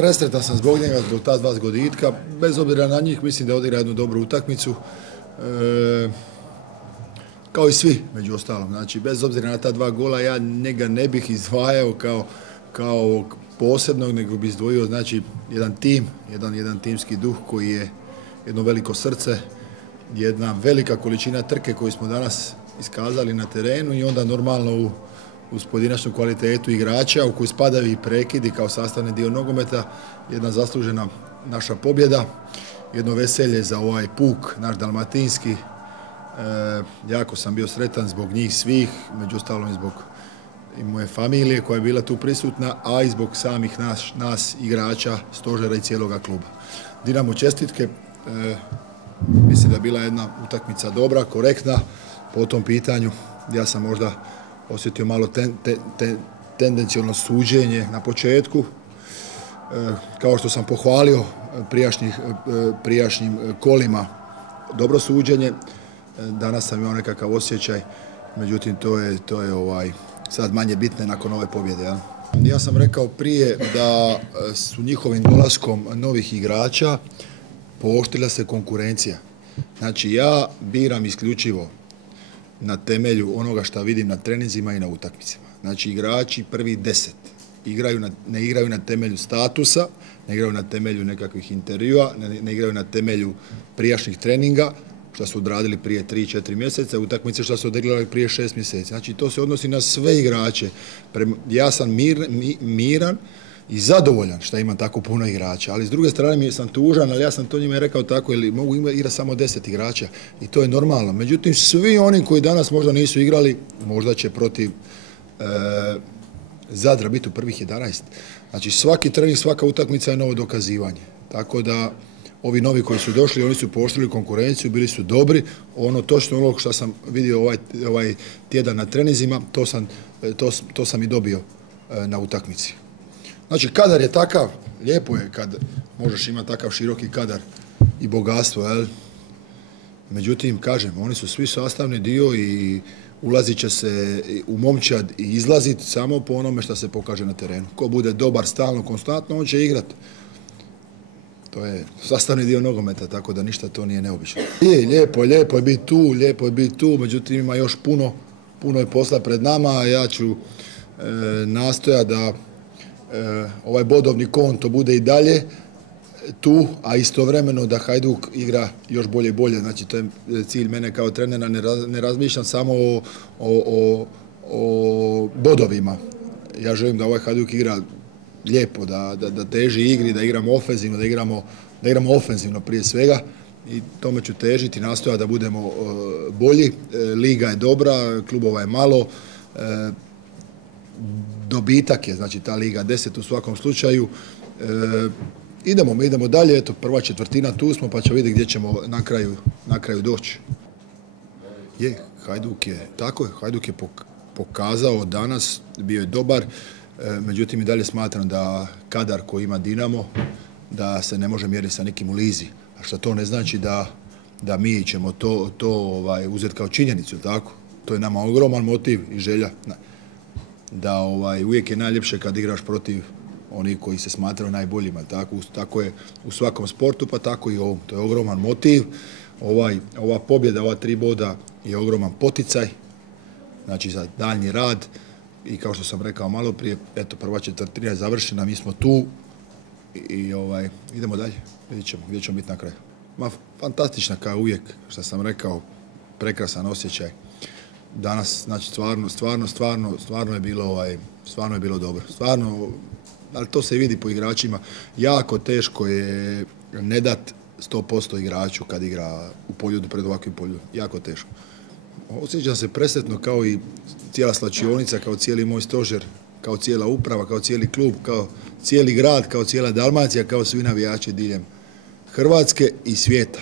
Presretan sam zbog njega, zbog ta dva zgoditka. Bez obzira na njih, mislim da odigra jednu dobru utakmicu. Kao i svi, među ostalom. Znači, bez obzira na ta dva gola, ja njega ne bih izdvajao kao posebnog, nego bi izdvojio, znači, jedan tim, jedan timski duh koji je jedno veliko srce, jedna velika količina trke koju smo danas iskazali na terenu i onda normalno uz pojedinačnu kvalitetu igrača u koju spadaju i prekidi kao sastavni dio nogometa, jedna zaslužena naša pobjeda, jedno veselje za ovaj puk, naš dalmatinski. Jako sam bio sretan zbog njih svih, među ostalom i zbog i moje familije koja je bila tu prisutna, a i zbog samih nas igrača, stožera i cijeloga kluba. Dinamo čestitke, mislim da je bila jedna utakmica dobra, korektna po tom pitanju. Ja sam možda osjetio malo tendencionalno suđenje na početku, kao što sam pohvalio prijašnjim kolima dobro suđenje. Danas sam imao nekakav osjećaj, međutim to je sad manje bitno nakon ove pobjede. Ja? Ja sam rekao prije da su njihovim dolaskom novih igrača pooštrila se konkurencija. Znači ja biram isključivo na temelju onoga što vidim na treninzima i na utakmicama. Znači igrači prvi 10 ne igraju na temelju statusa, ne igraju na temelju nekakvih intervjua, ne igraju na temelju prijašnjih treninga, što su odradili prije 3-4 mjeseca, utakmice što su odigrali prije 6 mjeseci. Znači to se odnosi na sve igrače. Ja sam miran i zadovoljan što imam tako puno igrača, ali s druge strane sam tužan, ali ja sam to njima rekao tako, ili mogu igrati samo 10 igrača i to je normalno. Međutim, svi oni koji danas možda nisu igrali, možda će protiv Zadra biti u prvih 11. Znači svaki trening, svaka utakmica je novo dokazivanje. Tako da ovi novi koji su došli, oni su pooštrili konkurenciju, bili su dobri. Točno ono što sam vidio ovaj tjedan na treninzima, to sam i dobio na utakmici. Znači, kadar je takav, lijepo je kad možeš imati takav široki kadar i bogatstvo, jel? Međutim, kažem, oni su svi sastavni dio i ulazit će se u momčad i izlaziti samo po onome što se pokaže na terenu. Ko bude dobar, stalno, konstantno, on će igrati. To je sastavni dio nogometa, tako da ništa to nije neobično. Lijepo je biti tu, međutim ima još puno je posla pred nama, a ja ću nastojati da ovaj bodovni konto bude i dalje tu, a istovremeno da Hajduk igra još bolje i bolje. Znači, to je cilj mene kao trenera, ne razmišljam samo o bodovima. Ja želim da ovaj Hajduk igra lijepo, da teži igri, da igramo ofenzivno, da igramo ofenzivno prije svega i tome ću težiti, nastojati da budemo bolji. Liga je dobra, klubova je malo, dobitak je, znači ta liga 10 u svakom slučaju. Idemo dalje, eto prva četvrtina tu smo pa ćemo vidjeti gdje ćemo na kraju doći. Hajduk je pokazao danas, bio je dobar, međutim i dalje smatram da kadar koji ima Dinamo, da se ne može mjeriti sa nikim u lizi. A što to ne znači da mi ćemo to uzeti kao činjenicu, tako? To je nama ogroman motiv i želja. Da uvijek je najljepše kad igraš protiv onih koji se smatraju najboljima. Tako je u svakom sportu, pa tako i ovom. To je ogroman motiv. Ova pobjeda, ova 3 boda je ogroman poticaj. Znači za daljnji rad. I kao što sam rekao malo prije, eto prva četvrtina je završena, mi smo tu i idemo dalje. Vidjet ćemo gdje ćemo biti na kraju. Fantastična kao uvijek, što sam rekao, prekrasan osjećaj. Danas, znači stvarno je bilo dobro. Stvarno, ali to se vidi po igračima. Jako teško je ne dat 100% igraču kad igra u Poljudu pred ovakvim Poljudom. Jako teško. Osjećam se presretno kao i cijela slačionica, kao cijeli moj stožer, kao cijela uprava, kao cijeli klub, kao cijeli grad, kao cijela Dalmacija, kao svi navijači diljem Hrvatske i svijeta.